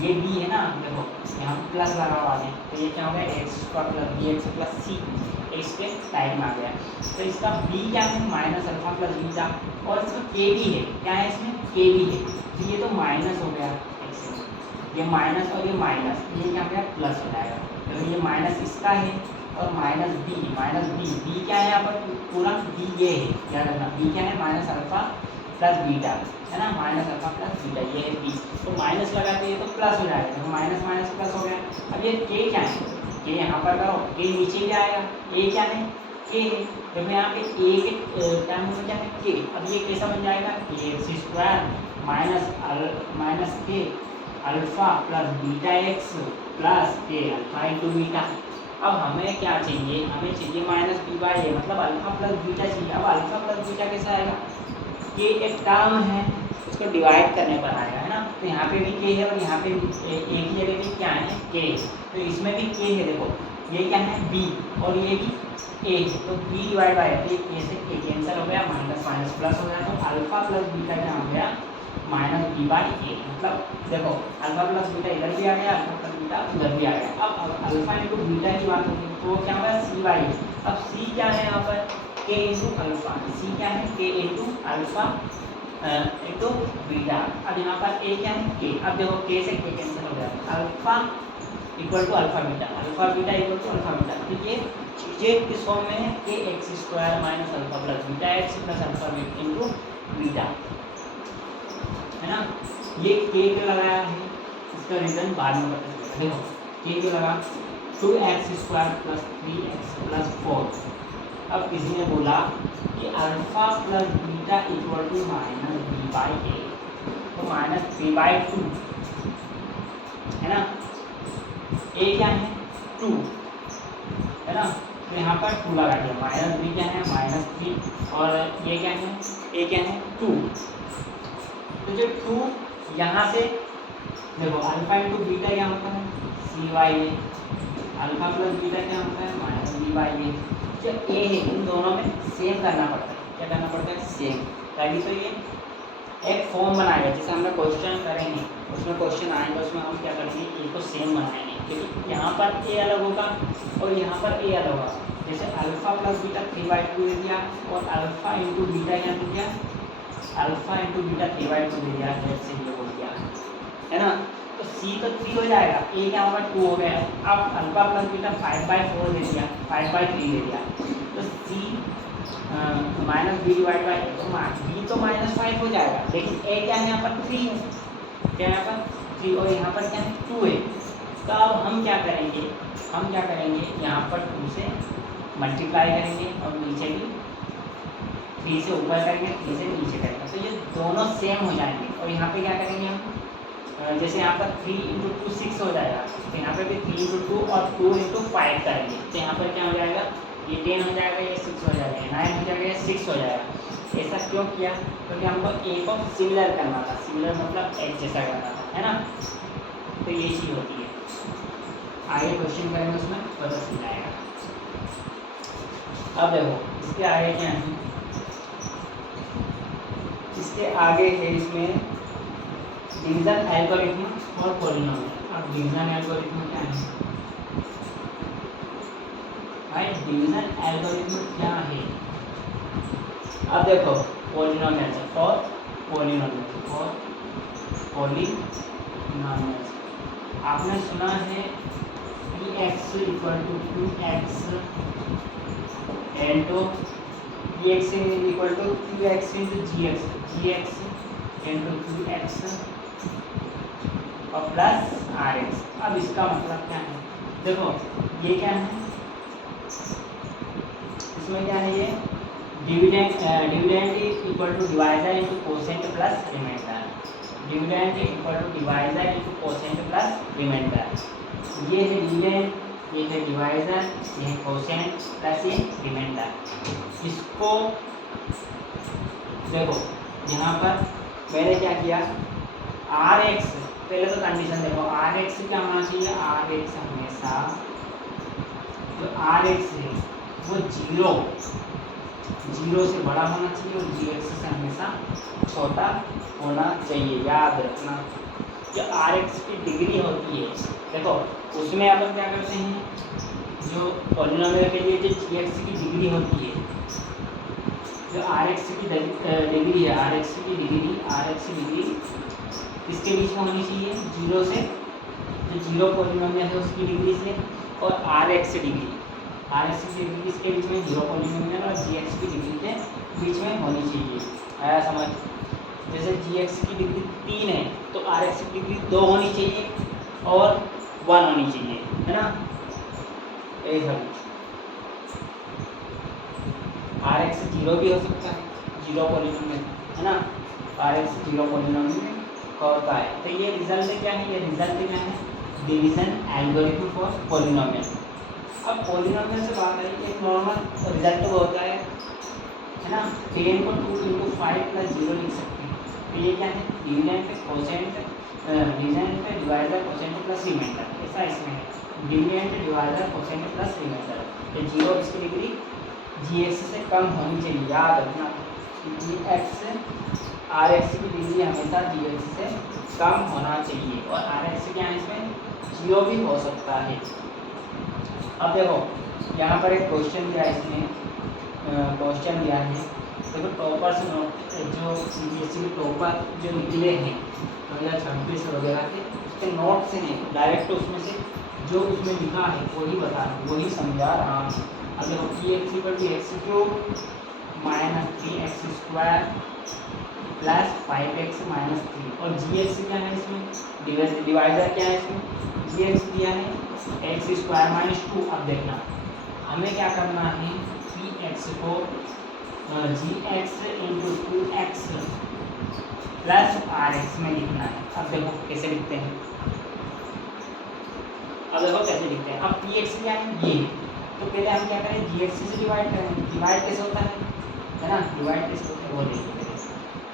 ये बी है ना, देखो यहाँ प्लस लगा हुआ है, तो ये क्या हो गया, X square plus B X plus C, X के टाइप में आ गया। तो इसका बी क्या है, माइनस अल्फा प्लस बीटा, और इसका के भी है, क्या है इसमें, के भी है, तो ये तो माइनस हो गया, ये माइनस और ये माइनस, ये क्या हो गया, प्लस हो जाएगा। तो ये माइनस इसका है और माइनस बी, बी क्या है यहाँ पर, पूरा बी ये है, याद रखना बी क्या है, माइनस अल्फा प्लस बीटा, है ना, माइनस अल्फा प्लस बीटा, ये है बी। तो माइनस लगा के ये तो प्लस हो जाएगा, तो माइनस माइनस प्लस हो गया। अब ये के क्या है, के यहाँ पर करो, के नीचे ही आएगा, ए क्या है, के है, देखो यहाँ पे ए के टाइम में क्या है, के। अब ये कैसा बन जाएगा, के एक्स स्क्वायर माइनस के alpha plus beta X plus के अल्फा इंटू बीटा। अब हमें क्या चाहिए, हमें चाहिए माइनस बी बाई ए, मतलब अल्फा प्लस बीटा चाहिए। अब अल्फा प्लस बीटा कैसा आएगा, के एक टर्म है, उसको डिवाइड करने पर आएगा, है ना। तो यहाँ पे भी के है और यहाँ पे भी एक ही जगह पे क्या है, के, तो इसमें भी के है, देखो ये क्या है, बी और ये भी ए है, तो बी डिवाइड बाई ए से के कैंसिल हो गया, माइनस माइनस प्लस हो गया, तो अल्फा प्लस बीटा क्या हो गया, माइनस बी बाई ए। मतलब देखो अल्फा प्लस बीटा इधर भी आ गया, अल्फा प्लस बीटा उधर भी आ गया। अब अल्फा इंटू बीटा की बात होगी तो क्या होगा, सी बाई ए। अब सी क्या है यहाँ पर, के इंटू अल्फा, सी क्या है, के इंटू अल्फा इंटू बीटा। अब यहाँ पर ए क्या है, के। अब देखो के से के कैंसिल हो गया, alpha equal to alpha beta equal to alpha beta. तो ये चीज़ें किस फॉर्म में है, K X square minus alpha plus beta X plus alpha into beta, है ना। ये के क्यों लगाया है, इसका रीज़न बाद में पता चलेगा। देखो के क्यों लगा, 2x square plus 3x plus 4। अब किसी ने बोला कि alpha plus beta equal to minus B by A, तो माइनस 3/2 है ना, ए क्या है 2, है ना, तो यहाँ पर 2 लगा दिया, माइनस बी क्या है माइनस 3 और ये क्या है, ए क्या है 2। तो जो 2 यहाँ से देखो अल्फा इंटू बीटा क्या होता है, C by A, alpha plus beta क्या होता है, माइनस बी बाई ए। जो ए है इन दोनों में सेम करना पड़ता है, क्या करना पड़ता है, सेम। तभी तो ये एक फॉर्म बनाएगा, जैसे हम लोग क्वेश्चन करेंगे उसमें क्वेश्चन आएगा, उसमें हम क्या करेंगे, ए को सेम बनाएंगे, क्योंकि यहाँ पर ए अलग होगा और यहाँ पर ए अलग होगा। जैसे अल्फा प्लस बीटा 3/2 दे दिया और अल्फा इंटू बीटा क्या दे दिया, अल्फा इंटू बीटा 3/2 दे दिया, जैसे ये हो गया, है ना। तो सी तो 3 हो जाएगा, ए क्या होगा 2 हो गया। अब अल्फा प्लस बीटा 5/4 दे दिया, 5/3 दे दिया, तो सी minus B divide by A, तो बी तो -5 हो जाएगा, लेकिन ए क्या है यहाँ पर 3 है, क्या यहाँ पर 3 और यहाँ पर क्या है 2 है। तो अब हम क्या करेंगे, यहाँ पर 2 से मल्टीप्लाई करेंगे और नीचे भी 3 से ऊपर करेंगे, 3 से नीचे करेंगे, तो ये दोनों सेम हो जाएंगे। और यहाँ पे क्या करेंगे हम, जैसे यहाँ पर 3 × 2 6 हो जाएगा, तो यहाँ पे भी 3 × 2 और 2 × 5 करेंगे, तो यहाँ पर क्या हो जाएगा, ये 10 हो जाएगा, ये 6 हो जाएगा, 9 हो जाएगा, ये 6 हो जाएगा। ऐसा क्यों किया? क्योंकि हमको ए को सिमिलर करना था, सिमिलर मतलब एक जैसा करना था, है ना। तो ये चीज़ होती है। आगे क्वेश्चन करेंगे उसमें पता चल जाएगा। अब देखो इसके आगे क्या है, इसके आगे है इसमें डिवीजन एल्गोरिथम और पॉलिनोमियल। अब डिवीजन एल्गोरिथम क्या है भाई? डिवीजन एल्गोरिथम क्या है? अब देखो पॉलिनोमियल और पॉलिनोमियल और पॉलिनोमियल आपने सुना है कि x equal to 2x into dx equal to 2x into gx into 2x और प्लस rx। अब इसका मतलब क्या है? देखो ये क्या है, इसमें क्या है, ये dividend equal to divisor into quotient plus remainder. Dividend equal to divisor into quotient plus remainder. ये है डिविडेंड, ये है डिवाइजर, ये है कोसेंट प्लस ये रिमाइंडर। इसको देखो यहाँ पर मैंने क्या किया, Rx पहले तो कंडीशन देखो, Rx क्या होना चाहिए? Rx हमेशा जो Rx है वो जीरो से बड़ा होना चाहिए और gx से हमेशा छोटा होना चाहिए। याद रखना जो Rx की डिग्री होती है, देखो उसमें अपन क्या करते हैं, जो पॉलिनोमियल के लिए जो gx की डिग्री होती है, जो Rx की डिग्री है, Rx की डिग्री किसके बीच में होनी चाहिए? जीरो से, जो जीरो पॉलिनोमियल है उसकी डिग्री से, और Rx डिग्री की डिग्री किसके बीच में? जीरो पॉलिनोमियल और gx की डिग्री के बीच में होनी चाहिए। आया समझ? जैसे gx की डिग्री 3 है तो Rx की डिग्री 2 होनी चाहिए और 1 होनी चाहिए, है ना। यही सब Rx 0 भी हो सकता है, जीरो पॉलिनोमियल, है ना। Rx 0 पॉलिनोमियल होता है। तो ये रिजल्ट क्या है? ये रिजल्ट क्या है? Division algorithm for polynomial. अब पॉलिनोमियल से बात आई, एक नॉर्मल रिजल्ट तो होता है ना, 10 को 2 इंटू 5 प्लस 0 लिख सकते हैं। तो ये क्या है? डिविडेंड पे कोसेंट, डिविडेंड पे डिवाइजर कोसेंट प्लस रिमाइंडर, ऐसा इसमें है dividend divisor quotient plus remainder. तो जीरो इसकी डिग्री gx से कम होनी चाहिए, याद रखना। gx Rx की डिग्री हमेशा gx से कम होना चाहिए, और Rx क्या है इसमें? 0 भी हो सकता है। अब देखो यहाँ पर एक क्वेश्चन दिया है, इसमें क्वेश्चन दिया है, देखो टॉपर्स जो CBSE के टॉपर जो निकले हैं 2026 वगैरह के, उसके नोट से नहीं, डायरेक्ट उसमें से जो उसमें लिखा है वही बता, वही समझा रहा हूँ। अब देखो x equal to x³ minus 3x² plus 5x minus 3, और gx क्या है इसमें? डिवाइजर क्या है इसमें? gx दिया है x² माइनस 2। अब देखना हमें क्या करना है, 3x को gx into 2x plus rx में लिखना है। अब देखो कैसे लिखते हैं, अब px क्या है? ये तो पहले हम क्या करें, gx से डिवाइड करें। डिवाइड कैसे होता है ना, डिवाइड कैसे होता है वो देखिए।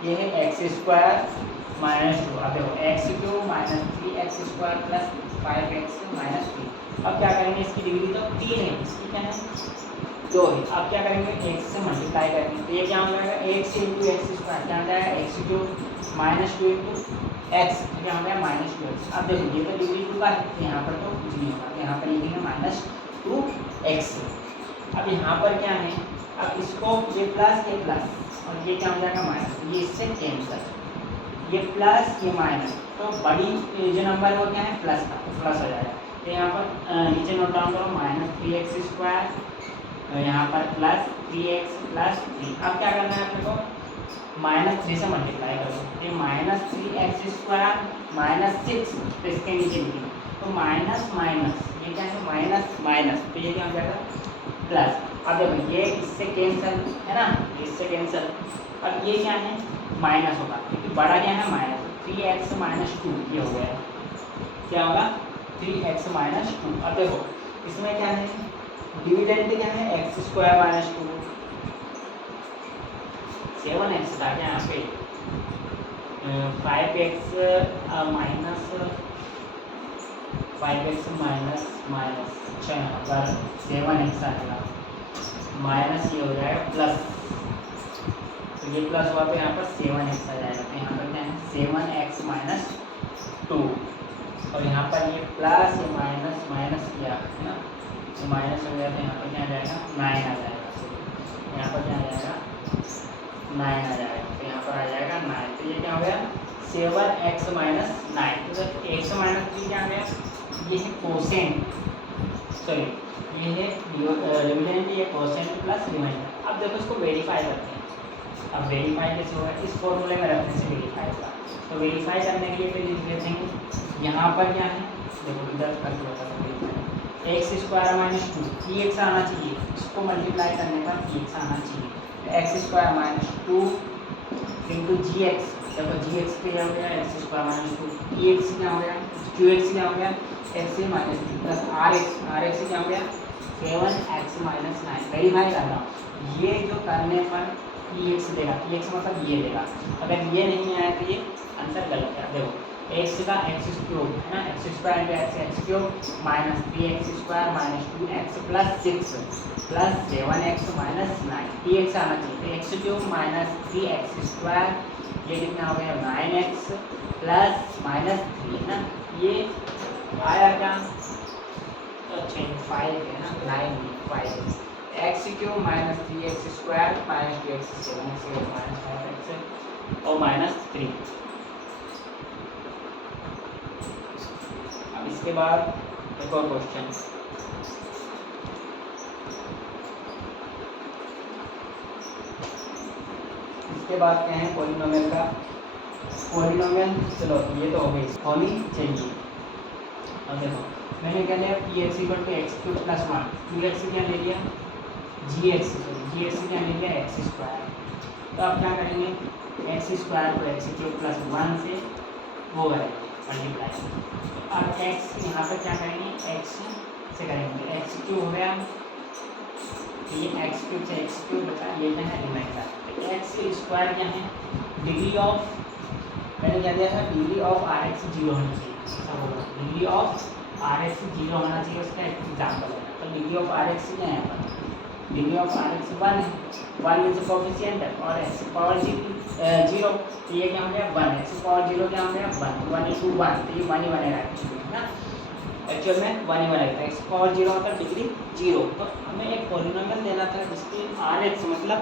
ये है x² माइनस 2। अब देखो x³ minus 3x² plus 5x minus 3। अब क्या करेंगे, इसकी डिग्री तो 3 है, इसकी क्या है? 2 है। अब क्या करेंगे, x से मल्टीप्लाई करेंगे, तो ये क्या हो जाएगा? x इंटू x² क्या हो जाएगा? x³ माइनस 2 इंटू x क्या हो जाएगा? Minus 2x। अब देखो ये तो डिग्री 2 का है, यहाँ पर तो कुछ नहीं होगा, यहाँ पर लिखेंगे माइनस 2x। अब यहाँ पर क्या है, अब इसको ये प्लस और ये क्या हो जाएगा? माइनस। ये इससे कैंसल, ये प्लस ये माइनस, तो बड़ी जो नंबर है वो क्या है? प्लस का, तो प्लस हो जाएगा। तो यहाँ पर नीचे नोट डाउन करो, माइनस 3x², यहाँ पर प्लस 3x प्लस 3। अब क्या करना है अपने को? माइनस 3 से मल्टीप्लाई करो, ये माइनस 3x² माइनस 6, तो इसके नीचे लिखेंगे, तो माइनस माइनस ये क्या है? माइनस माइनस, तो ये क्या हो जाएगा? प्लस। अब देखो ये इससे कैंसल है ना, इससे कैंसल। अब ये क्या है? माइनस होगा, क्योंकि बड़ा क्या है? माइनस। 3x माइनस 2 ये हो गया, क्या होगा? 3x minus 2। अब देखो इसमें क्या है? डिविडेंड क्या है? x² माइनस 2 7x था क्या यहाँ पे 5x minus 5x minus minus, अच्छा यहाँ पर 7x आएगा माइनस ये हो जाएगा प्लस, तो ये प्लस हुआ तो यहाँ पर 7x आ जाएगा, तो यहाँ पर क्या है 7x माइनस 2, और यहाँ पर ये प्लस ये माइनस माइनस किया है ना, तो माइनस हो गया तो यहाँ पर क्या आ जाएगा 9 आ जाएगा, यहाँ पर क्या आ जाएगा 9 आ जाएगा, तो यहाँ पर आ जाएगा 9, तो ये क्या हो गया 7x माइनस 9, तो x माइनस 3 क्या आ गया, ये है कोसेंट, सॉरी ये है रिमाइंडर, ये कोसेंट प्लस रिमाइंडर। अब देखो इसको वेरीफाई करते हैं, अब वेरीफाई कैसे होगा, इस फॉर्मूले में रखने से वेरीफाई होगा, तो वेरीफाई करने के लिए फिर लिख लेते हैं यहाँ पर क्या है, देखो इधर करके बता दो, x square minus 2 E X आना चाहिए, इसको मल्टीप्लाई करने पर ई एक्स आना चाहिए, X square minus 2 into G X, देखो जी एक्स पे क्या हो गया X square minus 2, E X क्या हो गया क्यू एक्स क्या हो गया X minus 3 plus R X क्या हो गया 7x माइनस 9, वेरीफाई करना, ये जो करने पर ई एक्स देगा, ई एक्स मतलब ये देगा, अगर ये नहीं आया तो ये आंसर गलत है। देखो एक्स का एक्स क्यूब है ना, x square into x cube minus 3x square minus 2x plus 6 plus 7x minus 9, ई एक्स आना चाहिए, तो x cube minus 3x square, ये कितना हो गया 9x प्लस माइनस 3 है ना, ये आया क्या, अच्छा 5 है ना, 5 x cube minus 3x square minus 2x 7x minus 5x और माइनस 3। अब इसके बाद एक और क्वेश्चन, इसके बाद क्या है पॉलिनोमियल का, पॉलिनोमियल चलो ये तो हो गई होनी चाहिए। अब देखो मैंने क्या लिया P X equal to X cube plus 1, P X क्या ले लिया जी एक्स क्या ले लिया एक्स स्क्वायर, तो अब क्या करेंगे एक्स स्क्वायर को एक्स क्यूब प्लस 1 से वो करेंगे मल्टीप्लाई, अब एक्स यहाँ पर क्या करेंगे एक्स से करेंगे, एक्स क्यूब हो गया, ये एक्स क्यूब से एक्स क्यूब बचा, ये क्या है रिमाइंडर, तो एक्स स्क्वायर क्या है डिग्री ऑफ, मैंने क्या दिया था डिग्री ऑफ आर एक्स 0 होनी चाहिए, ऐसा होगा डिग्री ऑफ आर एक्स 0 होना चाहिए, उसका एग्जाम्पल है, तो डिग्री ऑफ आर एक्स क्या है यहाँ पर डिग्री ऑफ आर एक्स 1 है, 1 मीन्स कोफिशिएंट और एक्स पावर 0, तो ये क्या हो गया 1, एक्स पावर 0 क्या हो गया 1 इंटू 1, तो ये 1 ही बनेगा ना, एक्चुअल में 1 ही बनेगा, एक्स पावर 0 मतलब डिग्री 0, तो हमें एक पॉलिनोमियल देना था जिसकी आर एक्स मतलब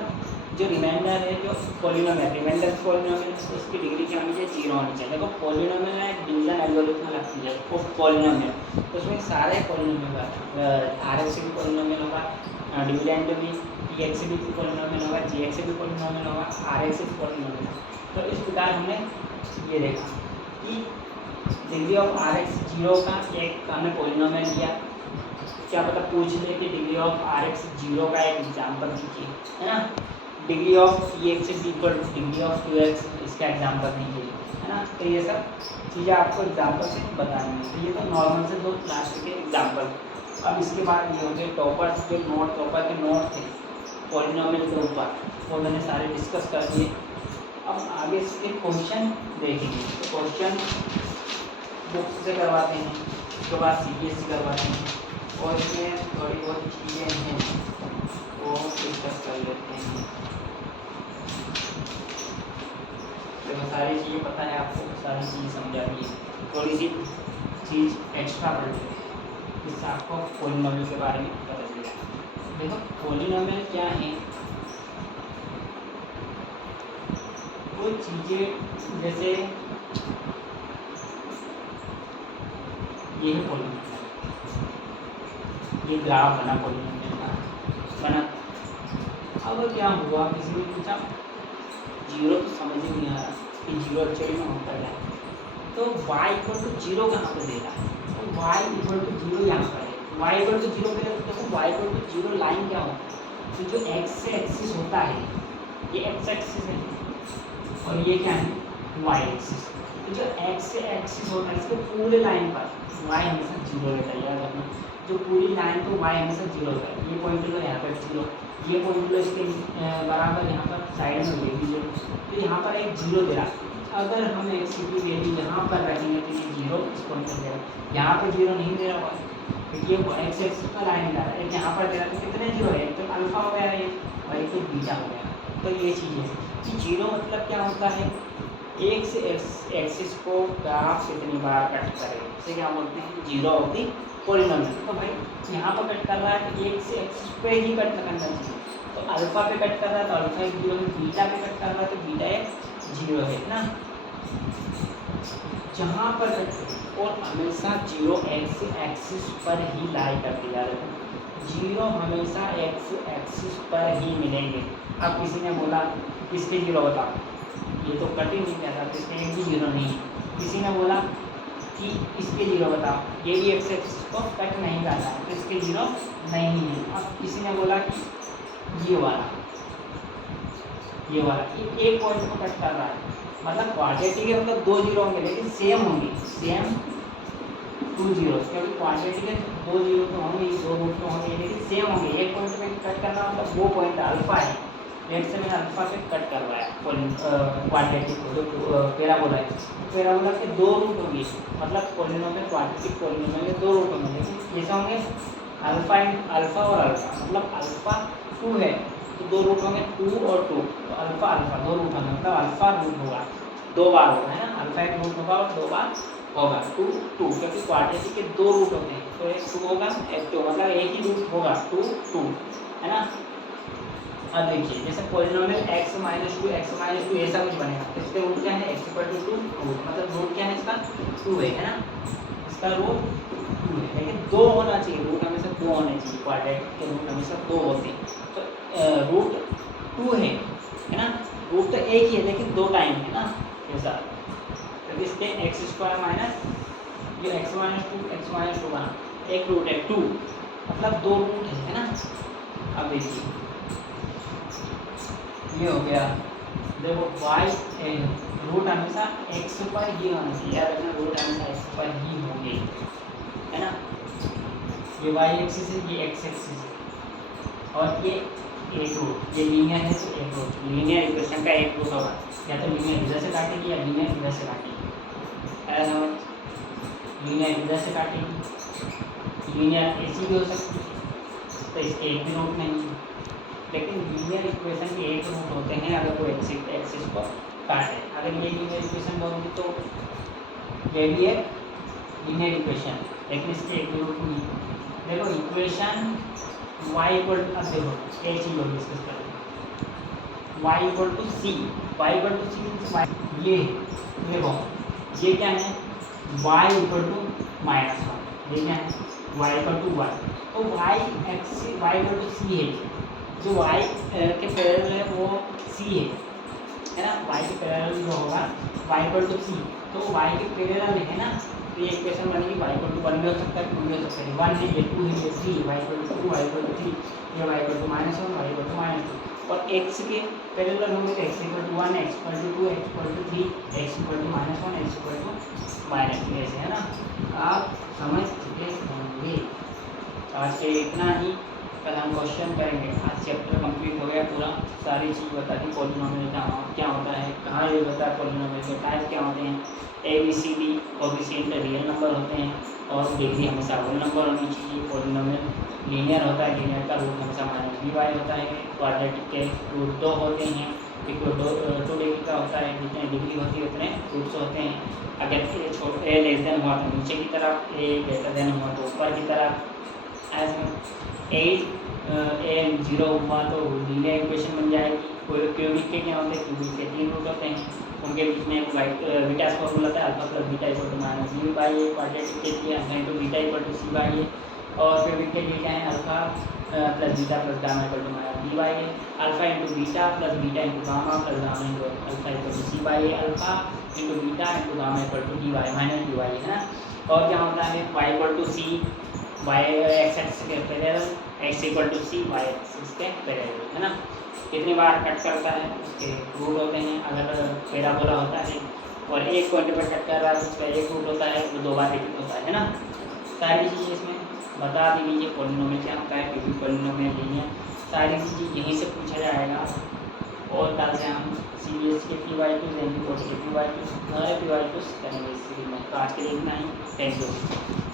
जो रिमाइंडर है, जो पॉलिनोमियल रिमाइंडर पॉलिनोमियल उसकी डिग्री क्या होनी चाहिए 0 होनी चाहिए। देखो पॉलिनोमियल है डिवीजन एल्गोरिथम लगती है वो पॉलिनोमियल, तो उसमें सारे पॉलिनोमियल आर एक्स भी पॉलिनोमियल होगा, डिविडेंड भी पी एक्स भी पॉलिनोमियल होगा, जी एक्स भी पॉलिनोमियल होगा, आर एक्स भी पॉलिनोमियल होगा। तो इस प्रकार हमने ये देखा कि डिग्री ऑफ आर एक्स 0 का एक हमें पॉलिनोमियल दिया, क्या पता पूछ ले कि डिग्री ऑफ आर एक्स 0 का एक एग्जाम्पल दीजिए, है ना, degree of E x equal two degree of 2x, इसका एग्जाम्पल दीजिए, है ना, तो ये सब चीज़ें आपको एग्जाम्पल से बतानी है, तो ये तो नॉर्मल से 2 क्लास के एग्जाम्पल। अब इसके बाद ये हो गए टॉपर्स, जो टॉपर के नोट थे पॉलिनोमियल के ऊपर, वो मैंने सारे डिस्कस कर दिए। अब आगे इसके क्वेश्चन देखेंगे, तो क्वेश्चन बुक्स से करवाते हैं, उसके बाद CBSE करवाते हैं, और इसमें थोड़ी बहुत चीज़ें हैं वो डिस्कस कर लेते हैं। तो सारी चीज़ें पता है आपको, सारी चीज़ें समझा भी है, थोड़ी सी चीज़ एक्स्ट्रा पढ़ लेते हैं जिससे आपको पॉलिनोमियल के बारे में पता चलेगा। देखो पॉलिनोमियल क्या है, वो चीज़ें जैसे ये है पॉलिनोमियल, ये ग्राफ बना पॉलिनोमियल का बना, अब क्या हुआ किसी ने पूछा 0 तो समझ ही नहीं आ रहा कि 0 एक्चुअली में होता है, तो y इक्वल टू 0 कहाँ पर देगा, तो y इक्वल टू 0 यहाँ पर है, y इक्वल टू 0 पे देखो y इक्वल टू 0 लाइन क्या होता है, तो जो x से एक्सिस होता है ये x एक्सिस है और ये क्या है वाई एक्सिस। तो जो एक्स एक्सिस होता है इसके पूरे लाइन पर वाई हमेशा जीरो रहता है, याद रखना। जो पूरी लाइन पर वाई हमेशा जीरो होता है। ये पॉइंट लो यहाँ पर जीरो, ये पॉइंट लो इसके बराबर यहाँ पर साइड में ले लीजिए, तो यहाँ पर एक जीरो दे रहा। अगर हम एक्स की वैल्यू यहाँ पर रखेंगे तो ये जीरो इस पॉइंट पर देगा, यहाँ पर जीरो नहीं दे रहा क्योंकि ये एक्स एक्सिस पर लाइन जा रहा है, यहाँ पर दे रहा तो कितने जीरो है, एक तो अल्फा हो गया ये और एक तो बीटा हो गया। तो ये चीज़ है कि जीरो मतलब क्या होता है, एक से एक्सिस को ग्राफ कितनी बार कट करे इसे क्या बोलते हैं, जीरो ऑफ दी पॉलिनोमियल। तो भाई यहाँ पर कट कर रहा है तो एक से एक्सिस पे ही कट करना चाहिए, तो अल्फा पे कट कर रहा है तो अल्फा एक जीरो है, बीटा पे कट कर रहा है तो बीटा एक जीरो है ना। जहाँ पर और हमेशा जीरो एक्स एक्सिस पर ही लाई कर दिया है, जीरो हमेशा एक्स एक्सिस पर ही मिलेंगे। अब किसी ने बोला किसके जीरो बता, ये तो कट ही नहीं कहता तो इसके एक भी जीरो नहीं है। किसी ने बोला कि इसके जीरो बताओ, ये भी एक्स एक्सिस को कट नहीं करता है तो इसके जीरो नहीं है। अब किसी ने बोला कि ये वाला ये एक पॉइंट को कट कर रहा है, मतलब क्वाड्रेटिक है मतलब दो जीरो होंगे लेकिन सेम होंगे, सेम टू जीरो, क्योंकि क्वाड्रेटिक है दो जीरो तो होंगे, दो रूट तो होंगे लेकिन सेम होंगे। एक पॉइंट पे कट करना मतलब वो पॉइंट अल्फा है, लेट से मैंने अल्फा पे कट कर रहा है क्वाड्रेटिक को, जो पैराबोला है, पैराबोला के दो रूट होंगे, मतलब पॉलिनोमियल क्वाड्रेटिक पॉलिनोमियल के दो रूट होंगे, लेकिन कैसे होंगे अल्फा और अल्फा, मतलब अल्फा 2 है तो दो रूट होंगे 2 और 2, तो अल्फा अल्फा दो रूट होंगे, मतलब अल्फा रूट होगा दो बार होगा है ना, अल्फा एक रूट होगा और दो बार होगा 2 2, क्योंकि क्वाड्रेटिक के दो रूट होते हैं तो एक 2 होगा एक 2, मतलब एक ही रूट होगा 2 2 है ना। अब देखिए जैसे पॉलिनोमियल x माइनस टू ऐसा कुछ बनेगा तो इसका रूट क्या है, x इक्वल टू 2 रूट, मतलब रूट क्या है इसका 2 है ना, इसका रूट 2 है, लेकिन दो होना चाहिए, रूट हमेशा दो होने चाहिए, क्वाड्रेटिक के रूट हमेशा दो होते हैं। तो रूट 2 है ना, रूट तो एक ही है लेकिन दो टाइम है ना ऐसा, तो इसके एक्स स्क्वायर माइनस ये एक्स माइनस टू बना, एक रूट है 2, मतलब दो रूट है ना। अब देखिए ये हो गया, देखो वाई रूट हमेशा एक्स पर ही होना चाहिए, याद रखना रूट हमेशा एक्स पर ही होंगे है ना। ये वाई एक्सिस है, ये एक्स एक्सिस है और ये एक रूट, ये लीनियर है तो एक रूट, लीनियर इक्वेशन का एक रूट होगा, या तो लीनियर इधर से काटेगी या लीनियर इधर से काटेगी, ऐसा समझ, लीनियर इधर से काटेगी, लीनियर ऐसी भी हो सकती है तो इसके एक भी रूट नहीं है, लेकिन लीनियर इक्वेशन के एक रूट होते हैं अगर कोई एक्सिस को काटे। अगर ये लीनियर इक्वेशन होगी तो ये भी एक लीनियर इक्वेशन, लेकिन इसके एक रूट नहीं। देखो इक्वेशन y इक्वल टू, अब देखो एक चीज़ होगी डिस्कस करेंगे, y equal to C means y, ये देखो ये क्या है y इक्वल टू -1, ये क्या है y इक्वल टू 1, तो y इक्वल टू सी है, जो y के पैरेलल है वो c है ना, y के पैरेलल जो होगा y इक्वल टू सी, तो y के पैरेलल है ना, तो ये इक्वेशन बनेगी y इक्वल टू 1 भी हो सकता है 2 भी हो सकता है, 1 है ये 2 है ये 3, y equal to 2 y equal to 3, ये y equal to -1 y equal to -2, और x के पैरेलल होंगे तो x equal to 1 x equal to 2 x equal to 3 x equal to -1 x equal to -2, ऐसे है ना। आप समझ चुके होंगे। आज के इतना ही, कल हम क्वेश्चन करेंगे। आज चैप्टर कंप्लीट हो गया पूरा, सारी चीज़ बता दी, पॉलिनोमियल क्या होता है, कहाँ ये होता है, पॉलिनोमियल के टाइप क्या होते हैं, ABCD कोएफिशिएंट रियल नंबर होते हैं और डिग्री हमेशा होल नंबर होनी चाहिए। पॉलिनोमियल लीनियर होता है, लीनियर का रूट हमेशा -by होता है। क्वाड्रेटिक के रूट 2 होते हैं, इक्वल 2 डिग्री का होता है, जितने डिग्री होती है उतने रूट्स होते हैं। अगर a लेस देन हुआ तो नीचे की तरफ, a ग्रेटर देन हुआ तो ऊपर की तरफ। a 0 हुआ तो लीनियर इक्वेशन बन जाएगी। क्यूबिक के क्या होते हैं, क्यूबिक के 3 रूट होते हैं, उनके बीच में बीटा फॉर्मूला था alpha plus beta equal to -b/a। Quadratic के लिए alpha into beta equal to c/a, और क्यूबिक के लिए क्या है alpha plus beta plus gamma equal to -b/a। Alpha into beta plus beta into gamma plus gamma into alpha equal to c/a। Alpha into beta into gamma equal to dy -dy है ना। और क्या होता है y equal to c, y x axis के parallel, x equal to c y axis के parallel है ना। कितनी बार कट करता है उसके रूट होते हैं। अगर पैराबोला होता है और एक पॉइंट पर कट कर रहा है तो उसका एक रूट होता है, वो 2 बार रिपीट होता है ना। सारी चीज़ें इसमें बता दी गई है। पॉलिनोमियल क्या होता है, पीवी पॉलिनोमियल लीनियर, सारी चीज़ें यहीं से पूछा जाएगा। और कल से हम CBSE के PY2 देंगे और PY2 सारे PY2 करेंगे इस सीरीज में। तो आज के लिए इतना ही। Thank you.